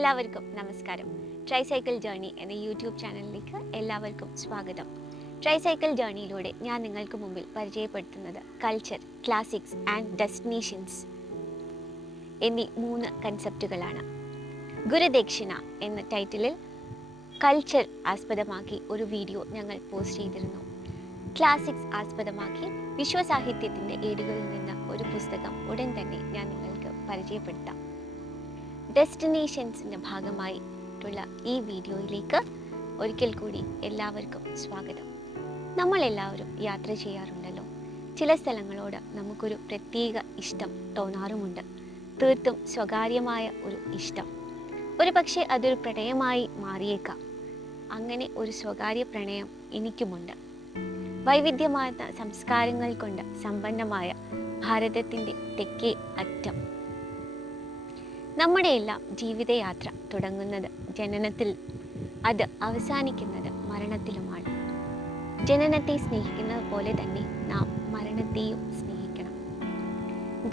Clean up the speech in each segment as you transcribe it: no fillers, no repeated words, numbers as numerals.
എല്ലാവർക്കും നമസ്കാരം. Tricycle journey എന്ന യൂട്യൂബ് ചാനലിലേക്ക് എല്ലാവർക്കും സ്വാഗതം. ട്രൈസൈക്കിൾ ജേർണിയിലൂടെ ഞാൻ നിങ്ങൾക്ക് മുമ്പിൽ പരിചയപ്പെടുത്തുന്നത് കൾച്ചർ, ക്ലാസിക്സ് ആൻഡ് ഡെസ്റ്റിനേഷൻസ് എന്നീ 3 കൺസെപ്റ്റുകളാണ്. ഗുരുദക്ഷിണ എന്ന ടൈറ്റിലിൽ കൾച്ചർ ആസ്പദമാക്കി ഒരു വീഡിയോ ഞങ്ങൾ പോസ്റ്റ് ചെയ്തിരുന്നു. ക്ലാസിക്സ് ആസ്പദമാക്കി വിശ്വസാഹിത്യത്തിൻ്റെ ഏടുകളിൽ നിന്ന് ഒരു പുസ്തകം ഉടൻ തന്നെ ഞാൻ നിങ്ങൾക്ക് പരിചയപ്പെടുത്താം. ഡെസ്റ്റിനേഷൻസിൻ്റെ ഭാഗമായിട്ടുള്ള ഈ വീഡിയോയിലേക്ക് ഒരിക്കൽ കൂടി എല്ലാവർക്കും സ്വാഗതം. നമ്മളെല്ലാവരും യാത്ര ചെയ്യാറുണ്ടല്ലോ. ചില സ്ഥലങ്ങളോട് നമുക്കൊരു പ്രത്യേക ഇഷ്ടം തോന്നാറുമുണ്ട്. തീർത്തും സ്വകാര്യമായ ഒരു ഇഷ്ടം. ഒരു പക്ഷേ അതൊരു പ്രണയമായി മാറിയേക്കാം. അങ്ങനെ ഒരു സ്വകാര്യ പ്രണയം എനിക്കുമുണ്ട്. വൈവിധ്യമാർന്ന സംസ്കാരങ്ങൾ കൊണ്ട് സമ്പന്നമായ ഭാരതത്തിൻ്റെ തെക്കേ അറ്റം. നമ്മുടെ എല്ലാം ജീവിതയാത്ര തുടങ്ങുന്നത് ജനനത്തിൽ, അത് അവസാനിക്കുന്നത് മരണത്തിലുമാണ്. ജനനത്തെ സ്നേഹിക്കുന്നത് പോലെ തന്നെ നാം മരണത്തെയും സ്നേഹിക്കണം.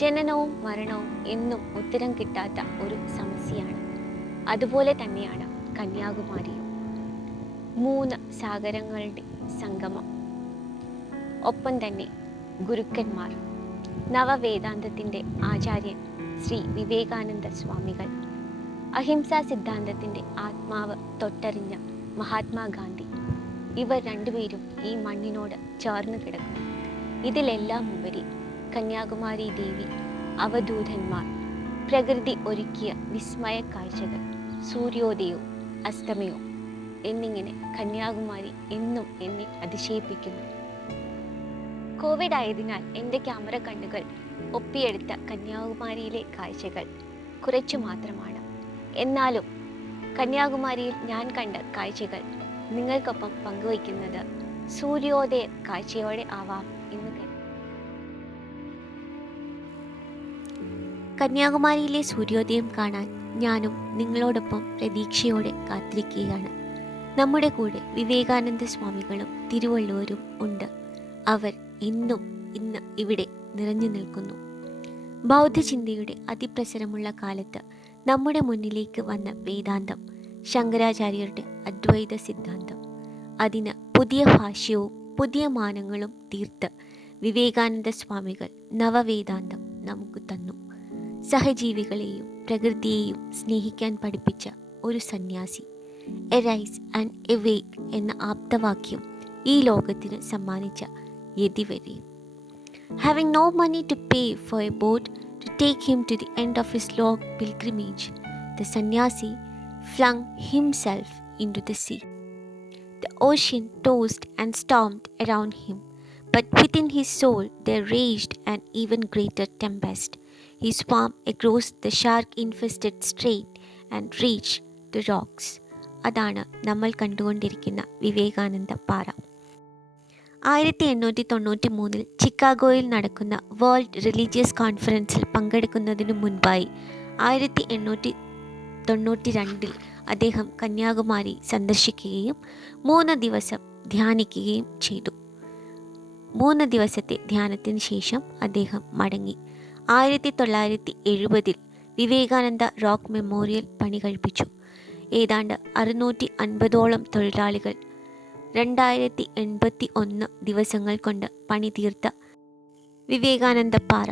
ജനനവും മരണവും എന്നും ഉത്തരം കിട്ടാത്ത ഒരു സമസ്യയാണ്. അതുപോലെ തന്നെയാണ് കന്യാകുമാരിയും. 3 സാഗരങ്ങളുടെ സംഗമം. ഒപ്പം തന്നെ ഗുരുക്കന്മാർ, നവവേദാന്തത്തിൻ്റെ ആചാര്യൻ ശ്രീ വിവേകാനന്ദ സ്വാമികൾ, അഹിംസാ സിദ്ധാന്തത്തിൻ്റെ ആത്മാവ് തൊട്ടറിഞ്ഞ മഹാത്മാഗാന്ധി, ഇവർ രണ്ടുപേരും ഈ മണ്ണിനോട് ചേർന്ന് കിടക്കുന്നു. ഇതിലെല്ലാം ഉപരി കന്യാകുമാരി ദേവി, അവധൂതന്മാർ, പ്രകൃതി ഒരുക്കിയ വിസ്മയ കാഴ്ചകൾ, സൂര്യോദയവും അസ്തമയവും എന്നിങ്ങനെ കന്യാകുമാരി എന്നും എന്നെ അതിശയിപ്പിക്കുന്നു. കോവിഡ് ആയതിനാൽ എൻ്റെ ക്യാമറ കണ്ണുകൾ ഒപ്പിയെടുത്ത കന്യാകുമാരിയിലെ കാഴ്ചകൾ കുറച്ചു മാത്രമാണ്. എന്നാലും കന്യാകുമാരിയിൽ ഞാൻ കണ്ട കാഴ്ചകൾ നിങ്ങൾക്കൊപ്പം പങ്കുവയ്ക്കുന്നത് സൂര്യോദയ കാഴ്ചയോടെ ആവാം എന്ന് കരുതി. കന്യാകുമാരിയിലെ സൂര്യോദയം കാണാൻ ഞാനും നിങ്ങളോടൊപ്പം പ്രതീക്ഷയോടെ കാത്തിരിക്കുകയാണ്. നമ്മുടെ കൂടെ വിവേകാനന്ദ സ്വാമികളും തിരുവള്ളുവരും ഉണ്ട്. അവർ ഇന്ന് ഇവിടെ നിറഞ്ഞു നിൽക്കുന്നു. ബൗദ്ധചിന്തയുടെ അതിപ്രസരമുള്ള കാലത്ത് നമ്മുടെ മുന്നിലേക്ക് വന്ന വേദാന്തം, ശങ്കരാചാര്യരുടെ അദ്വൈത സിദ്ധാന്തം, അതിന് പുതിയ ഭാഷ്യവും പുതിയ മാനങ്ങളും തീർത്ത് വിവേകാനന്ദ സ്വാമികൾ നവവേദാന്തം നമുക്ക് തന്നു. സഹജീവികളെയും പ്രകൃതിയെയും സ്നേഹിക്കാൻ പഠിപ്പിച്ച ഒരു സന്യാസി, എറൈസ് ആൻഡ് എവേക്ക് എന്ന ആപ്തവാക്യം ഈ ലോകത്തിന് സമ്മാനിച്ച യതിവരെയും. Having no money to pay for a boat to take him to the end of his long pilgrimage, the sannyasi flung himself into the sea. The ocean tossed and stormed around him, but within his soul there raged an even greater tempest. He swam across the shark-infested strait and reached the rocks. അതാണ് നമ്മൾ കണ്ടുകൊണ്ടിരിക്കുന്ന വിവേകാനന്ദ പാറ. 1893 ചിക്കാഗോയിൽ നടക്കുന്ന world religious കോൺഫറൻസിൽ പങ്കെടുക്കുന്നതിനു മുൻപായി 1892 അദ്ദേഹം കന്യാകുമാരി സന്ദർശിക്കുകയും 3 ദിവസം ധ്യാനിക്കുകയും ചെയ്തു. 3 ദിവസത്തെ ധ്യാനത്തിന് ശേഷം അദ്ദേഹം മടങ്ങി. 1970 വിവേകാനന്ദ റോക്ക് മെമ്മോറിയൽ പണി കഴിപ്പിച്ചു. ഏതാണ്ട് 650ഓളം തൊഴിലാളികൾ 2081 ദിവസങ്ങൾ കൊണ്ട് പണി തീർത്ത വിവേകാനന്ദ പാറ.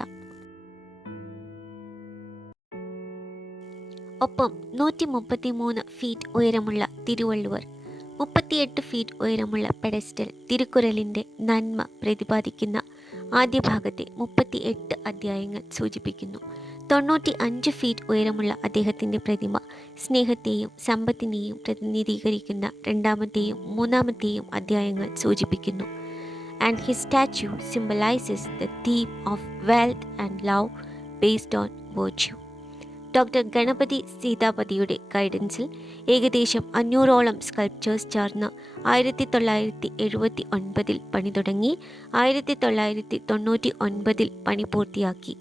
ഒപ്പം 133 ഫീറ്റ് ഉയരമുള്ള തിരുവള്ളുവർ, 38 ഫീറ്റ് ഉയരമുള്ള പെഡസ്റ്റൽ തിരുക്കുറലിൻ്റെ നന്മ പ്രതിപാദിക്കുന്ന ആദ്യ ഭാഗത്തെ 38 അധ്യായങ്ങൾ സൂചിപ്പിക്കുന്നു. 95 ഫീറ്റ് ഉയരമുള്ള അദ്ദേഹത്തിൻ്റെ പ്രതിമ സ്നേഹത്തെയും സമ്പത്തിനെയും പ്രതിനിധീകരിക്കുന്ന 2ാമത്തെയും 3ാമത്തെയും അധ്യായങ്ങൾ സൂചിപ്പിക്കുന്നു. And his statue symbolises the theme of wealth and love based on virtue. Doctor Ganapati സീതാപതിയുടെ ഗൈഡൻസിൽ ഏകദേശം 500ഓളം സ്കൾപ്ചേഴ്സ് ചേർന്ന് 1979 പണി തുടങ്ങി 1999 പണി പൂർത്തിയാക്കി.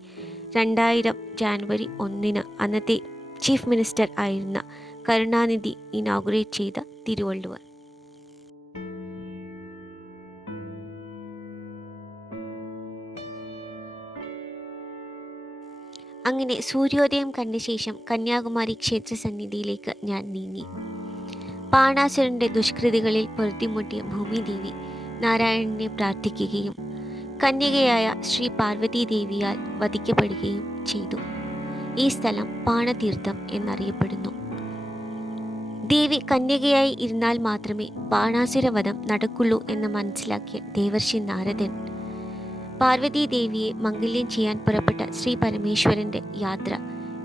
2000 ജാനുവരി 1 അന്നത്തെ ചീഫ് മിനിസ്റ്റർ ആയിരുന്ന കരുണാനിധി ഇനോഗ്രേറ്റ് ചെയ്ത തിരുവള്ളുവർ. അങ്ങനെ സൂര്യോദയം കണ്ട ശേഷം കന്യാകുമാരി ക്ഷേത്ര സന്നിധിയിലേക്ക് ഞാൻ നീങ്ങി. ബാണാസുരന്റെ ദുഷ്കൃതികളിൽ പൊറുതിമുട്ടിയ ഭൂമിദേവി നാരായണനെ പ്രാർത്ഥിക്കുകയും കന്യകയായ ശ്രീ പാർവതീദേവിയാൽ വധിക്കപ്പെടുകയും ചെയ്തു. ഈ സ്ഥലം ബാണതീർത്ഥം എന്നറിയപ്പെടുന്നു. ദേവി കന്യകയായി ഇരുന്നാൽ മാത്രമേ ബാണാസുരവധം നടക്കുള്ളൂ എന്ന് മനസ്സിലാക്കിയ ദേവർഷി നാരദൻ പാർവതീദേവിയെ മംഗല്യം ചെയ്യാൻ പുറപ്പെട്ട ശ്രീ പരമേശ്വരന്റെ യാത്ര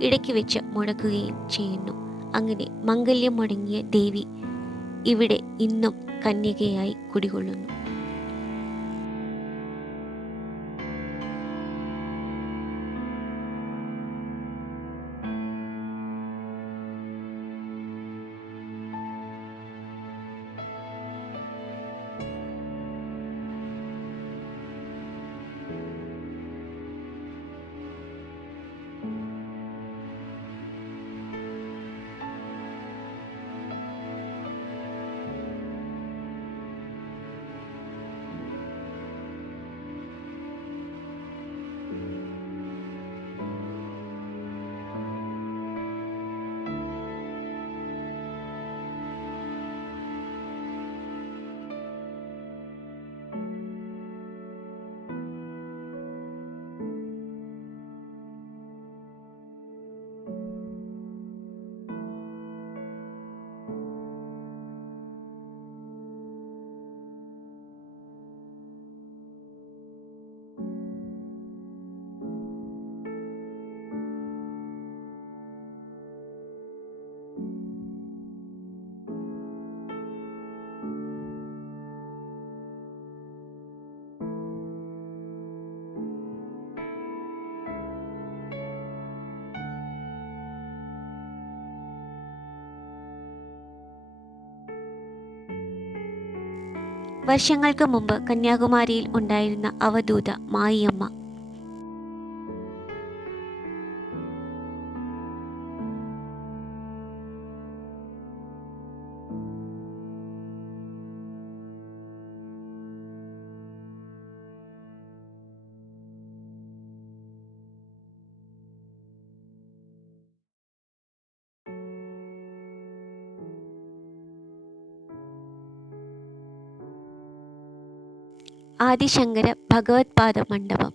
ഇടയ്ക്ക് വെച്ച് മുടക്കുകയും ചെയ്യുന്നു. അങ്ങനെ മംഗല്യം മുടങ്ങിയ ദേവി ഇവിടെ ഇന്നും കന്യകയായി കുടികൊള്ളുന്നു. വർഷങ്ങൾക്ക് മുമ്പ് കന്യാകുമാരിയിൽ ഉണ്ടായിരുന്ന അവധൂത മായിയമ്മ ആദിശങ്കര ഭഗവത്പാദ മണ്ഡപം.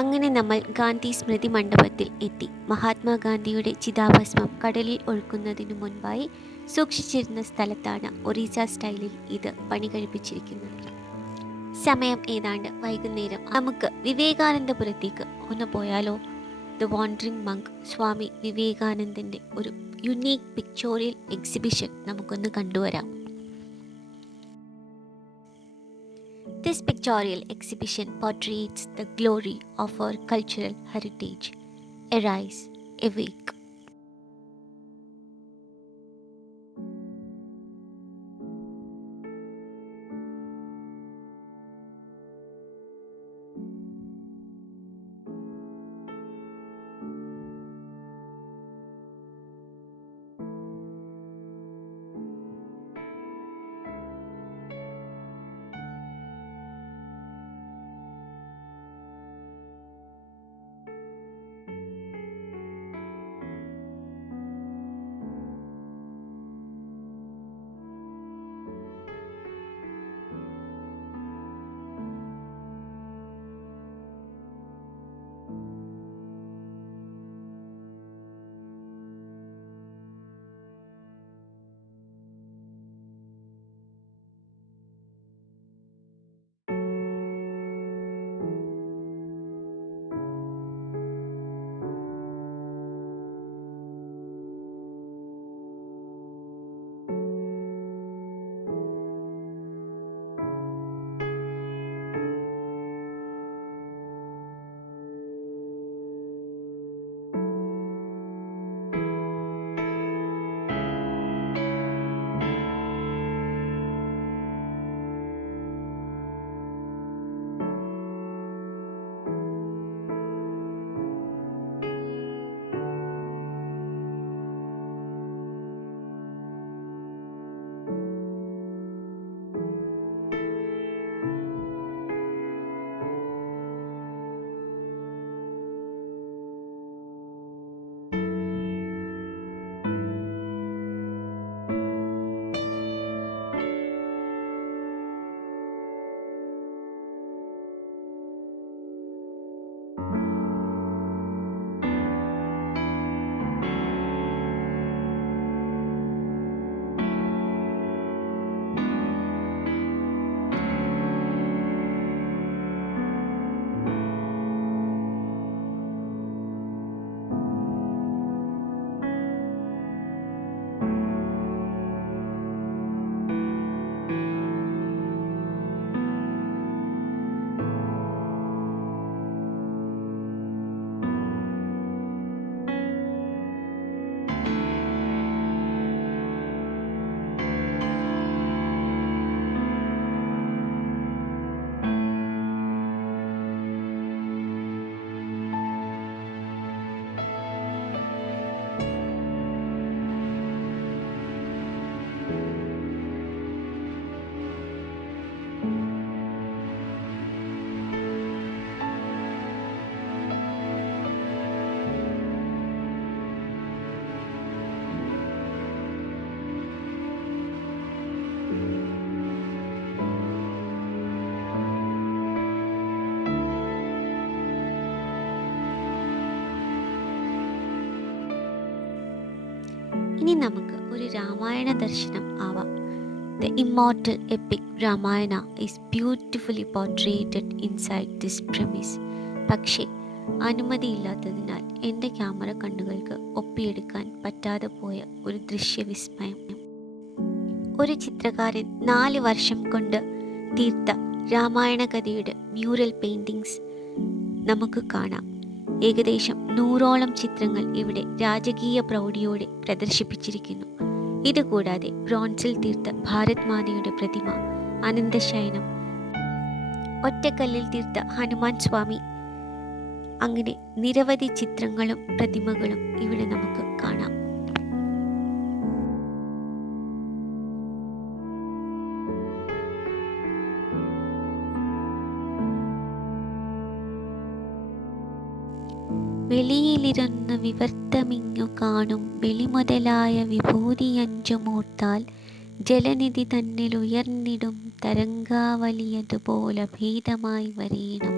അങ്ങനെ നമ്മൾ ഗാന്ധി സ്മൃതി മണ്ഡപത്തിൽ എത്തി. മഹാത്മാഗാന്ധിയുടെ ചിതാഭസ്മം കടലിൽ ഒഴുക്കുന്നതിനു മുൻപായി സൂക്ഷിച്ചിരുന്ന സ്ഥലത്താണ് ഒറീസ സ്റ്റൈലിൽ ഇത് പണി കഴിപ്പിച്ചിരിക്കുന്നത്. സമയം ഏതാണ്ട് വൈകുന്നേരം. നമുക്ക് വിവേകാനന്ദപുരത്തേക്ക് ഒന്ന് പോയാലോ? ദ വാണ്ടറിംഗ് മങ്ക് സ്വാമി വിവേകാനന്ദൻ്റെ ഒരു യുണീക്ക് പിക്ചോറിയൽ എക്സിബിഷൻ നമുക്കൊന്ന് കണ്ടുവരാം. This pictorial exhibition portrays the glory of our cultural heritage. Arise, awake. ഇനി നമുക്ക് ഒരു രാമായണ ദർശനം ആവാം. The immortal epic Ramayana is beautifully portrayed inside this premise. പക്ഷേ അനുമതിയില്ലാത്തതിനാൽ എൻ്റെ ക്യാമറ കണ്ണുകൾക്ക് ഒപ്പിയെടുക്കാൻ പറ്റാതെ പോയ ഒരു ദൃശ്യവിസ്മയം. ഒരു ചിത്രകാരൻ 4 വർഷം കൊണ്ട് തീർത്ത രാമായണ കഥയുടെ മ്യൂറൽ പെയിൻറ്റിങ്സ് നമുക്ക് കാണാം. ഏകദേശം 100ഓളം ചിത്രങ്ങൾ ഇവിടെ രാജകീയ പ്രൗഢിയോടെ പ്രദർശിപ്പിച്ചിരിക്കുന്നു. ഇതുകൂടാതെ ബ്രോൺസിൽ തീർത്ത ഭാരത് മാതയുടെ പ്രതിമ, അനന്തശയനം, ഒറ്റക്കല്ലിൽ തീർത്ത ഹനുമാൻ സ്വാമി, അങ്ങനെ നിരവധി ചിത്രങ്ങളും പ്രതിമകളും ഇവിടെ നമുക്ക് കാണാം. വെളിയിലിരുന്ന് വിവർത്തമിങ്ങു കാണും വെളിമുതലായ വിഭൂതിയഞ്ചുമൂർത്താൽ ജലനിധി തന്നിലുയർന്നിടും തരംഗാവലിയതുപോലെ ഭേദമായി വരേണം.